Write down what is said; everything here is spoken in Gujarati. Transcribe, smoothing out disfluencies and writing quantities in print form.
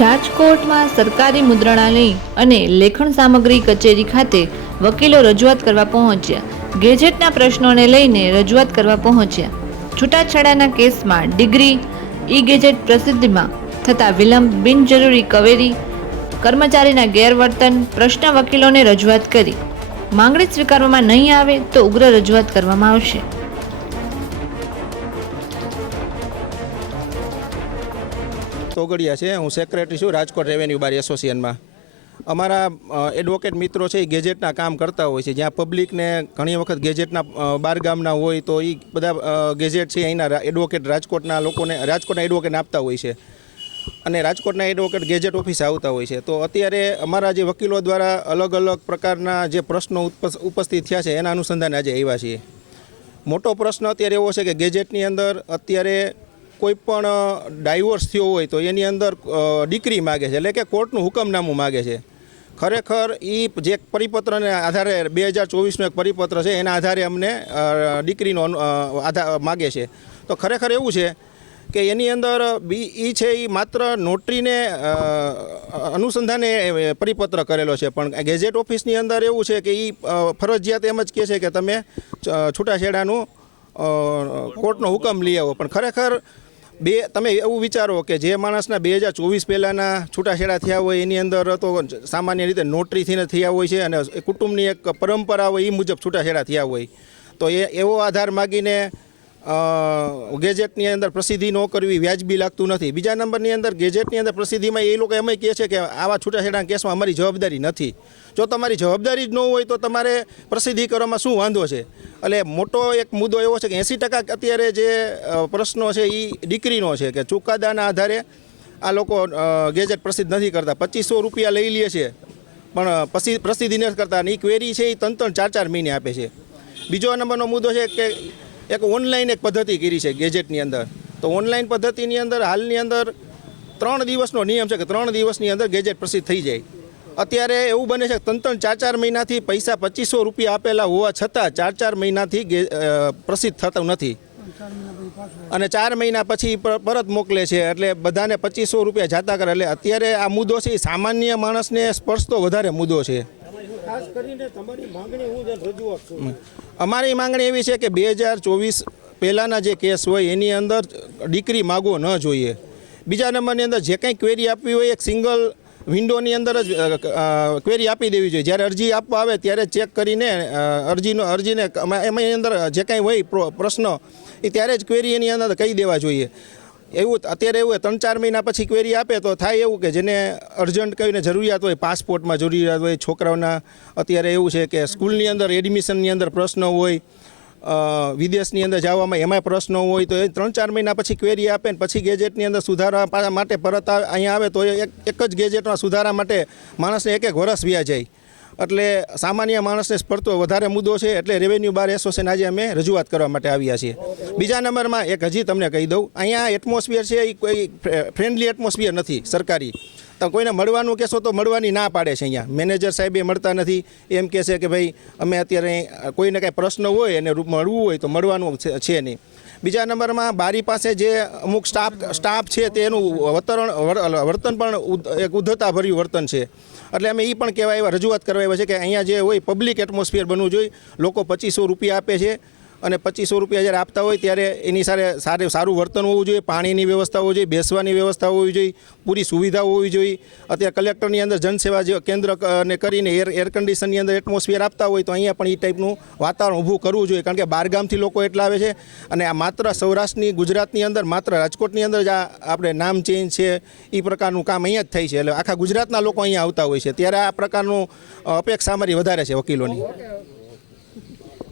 રાજકોટમાં સરકારી મુદ્રણાલય અને લેખન સામગ્રી કચેરી ખાતે વકીલો રજૂઆત કરવા પહોંચ્યા. ગેજેટના પ્રશ્નોને લઈને રજૂઆત કરવા પહોંચ્યા. છૂટાછેડાના કેસમાં ડિગ્રી, ઈ ગેજેટ પ્રસિદ્ધિમાં થતા વિલંબ, બિનજરૂરી કવેરી, કર્મચારીના ગેરવર્તન પ્રશ્ન વકીલોને રજૂઆત કરી. માંગણી સ્વીકારવામાં નહીં આવે તો ઉગ્ર રજૂઆત કરવામાં આવશે. તોગડિયા છે, હું સેક્રેટરી છું રાજકોટ રેવન્યુ બાર એસોસિએશનમાં. અમારા એડવોકેટ મિત્રો છે એ ગેજેટના કામ કરતા હોય છે, જ્યાં પબ્લિકને ઘણી વખત ગેજેટના બાર ગામના હોય તો એ બધા ગેજેટ છે અહીંના એડવોકેટ રાજકોટના લોકોને, રાજકોટના એડવોકેટને આપતા હોય છે અને રાજકોટના એડવોકેટ ગેજેટ ઓફિસે આવતા હોય છે. તો અત્યારે અમારા જે વકીલો દ્વારા અલગ અલગ પ્રકારના જે પ્રશ્નો ઉપસ્થિત થયા છે એના અનુસંધાને આજે આવ્યા છીએ. મોટો પ્રશ્ન અત્યારે એવો છે કે ગેજેટની અંદર અત્યારે કોઈ પણ ડાયવોર્સ થયો હોય તો એની અંદર ડિક્રી માગે છે, એટલે કે કોર્ટનું હુકમનામું માગે છે. ખરેખર એ જે પરિપત્રને આધારે 2024નો એક પરિપત્ર છે એના આધારે અમને ડિક્રીનો આધાર માગે છે. તો ખરેખર એવું છે કે એની અંદર એ છે એ માત્ર નોટરીને અનુસંધાને પરિપત્ર કરેલો છે, પણ ગેજેટ ઓફિસની અંદર એવું છે કે એ ફરજિયાત એમ જ કહે છે કે તમે છૂટાછેડાનું કોર્ટનો હુકમ લઈ આવો. પણ ખરેખર તમે એવું વિચારો કે જે માણસના 2024 પહેલાંના છૂટાછેડા થયા હોય એની અંદર તો સામાન્ય રીતે નોટરીથી થયા હોય છે અને કુટુંબની એક પરંપરા હોય એ મુજબ છૂટાછેડા થયા હોય. તો એવો આધાર માગીને ગેજેટની અંદર પ્રસિદ્ધિ ન કરવી વ્યાજબી લાગતું નથી. બીજા નંબરની અંદર ગેજેટની અંદર પ્રસિદ્ધિમાં એ લોકો એમ કહે છે કે આવા છૂટાછેડાના કેસમાં અમારી જવાબદારી નથી. જો તમારી જવાબદારી જ ન હોય તો તમારે પ્રસિદ્ધિ કરવામાં શું વાંધો છે? એટલે મોટો એક મુદ્દો એવો છે કે 80% અત્યારે જે પ્રશ્નો છે એ ડિક્રીનો છે કે ચુકાદાના આધારે આ લોકો ગેજેટ પ્રસિદ્ધ નથી કરતા. 2500 રૂપિયા લઈ લે છે પણ પછી પ્રસિદ્ધિ નથી કરતા અને એ ક્વેરી છે એ 3-4 મહિને આપે છે. બીજો નંબરનો મુદ્દો છે કે એક ઓનલાઈન એક પદ્ધતિ કરી છે ગેજેટની અંદર. તો ઓનલાઈન પદ્ધતિની અંદર હાલની અંદર 3 દિવસનો નિયમ છે કે 3 દિવસની અંદર ગેજેટ પ્રસિદ્ધ થઈ જાય. અત્યારે એવું બને છે કે 3-4 મહિનાથી પૈસા 2500 રૂપિયા આપેલા હોવા છતાં 4 મહિનાથી પ્રસિદ્ધ થતું નથી અને 4 મહિના પછી પરત મોકલે છે. એટલે બધાને 2500 રૂપિયા જાતા કરે. એટલે અત્યારે આ મુદ્દો છે એ સામાન્ય માણસને સ્પર્શતો વધારે મુદ્દો છે. અમારી માંગણી એવી છે કે 2024 પહેલાંના જે કેસ હોય એની અંદર ડિક્રી માગવો ન જોઈએ. બીજા નંબરની અંદર જે કંઈ ક્વેરી આપવી હોય એક સિંગલ વિન્ડોની અંદર જ ક્વેરી આપી દેવી જોઈએ. જ્યારે અરજી આપવા આવે ત્યારે ચેક કરીને અરજીને એની અંદર જે કાંઈ હોય પ્રશ્ન એ ત્યારે જ ક્વેરી એની અંદર કહી દેવા જોઈએ. એવું અત્યારે એવું 3-4 મહિના પછી ક્વેરી આપે તો થાય એવું કે જેને અર્જન્ટ કહીને જરૂરિયાત હોય, પાસપોર્ટમાં જરૂરિયાત હોય, છોકરાઓના અત્યારે એવું છે કે સ્કૂલની અંદર એડમિશનની અંદર પ્રશ્ન હોય, વિદેશની અંદર જવામાં એમાંય પ્રશ્નો હોય, તો એ 3-4 મહિના પછી ક્વેરી આપે ને પછી ગેજેટની અંદર સુધારા માટે પરત અહીંયા આવે તો એક જ ગેજેટમાં સુધારા માટે માણસને 1 વર્ષ વ્યા જાય. એટલે સામાન્ય માણસને સ્પર્ધો વધારે મુદ્દો છે. એટલે રેવન્યુ બાર એસોસિએશન આજે અમે રજૂઆત કરવા માટે આવ્યા છીએ. બીજા નંબરમાં એક હજી તમને કહી દઉં, અહીંયા એટમોસ્ફિયર છે એ કોઈ ફ્રેન્ડલી એટમોસ્ફિયર નથી સરકારી. તો કોઈને મળવાનું કહેશો તો મળવાની ના પાડે છે. અહીંયા મેનેજર સાહેબે મળતા નથી, એમ કહે છે કે ભાઈ અમે અત્યારે કોઈને કાંઈ પ્રશ્ન હોય અને મળવું હોય તો મળવાનું છે નહીં. બીજા નંબરમાં બારી પાસે જે અમુક સ્ટાફ છે તેનું વર્તન પણ એક ઉદ્ધતાભર્યું વર્તન છે. એટલે અમે એ પણ કહેવા એવા રજૂઆત કરવા આવ્યા છે કે અહીંયા જે હોય પબ્લિક એટમોસ્ફિયર બનવું જોઈએ. લોકો 2500 રૂપિયા આપે છે અને 2500 રૂપિયા જ્યારે આપતા હોય ત્યારે એની સાથે સારું વર્તન હોવું જોઈએ, પાણીની વ્યવસ્થા હોવી જોઈએ, બેસવાની વ્યવસ્થા હોવી જોઈએ, પૂરી સુવિધા હોવી જોઈએ. અત્યારે કલેક્ટરની અંદર જનસેવા જે કેન્દ્ર ને કરીને એર કન્ડિશનની અંદર એટમોસ્ફિયર આપતા હોય તો અહીંયા પણ એ ટાઈપનું વાતાવરણ ઊભું કરવું જોઈએ. કારણ કે બહારગામથી લોકો એટલા આવે છે અને આ માત્ર સૌરાષ્ટ્રની, ગુજરાતની અંદર, માત્ર રાજકોટની અંદર જ આપણે નામ ચેન્જ છે એ પ્રકારનું કામ અહીંયા જ થાય છે. એટલે આખા ગુજરાતના લોકો અહીંયા આવતા હોય છે ત્યારે આ પ્રકારનું અપેક્ષા અમારી વધારે છે વકીલોની.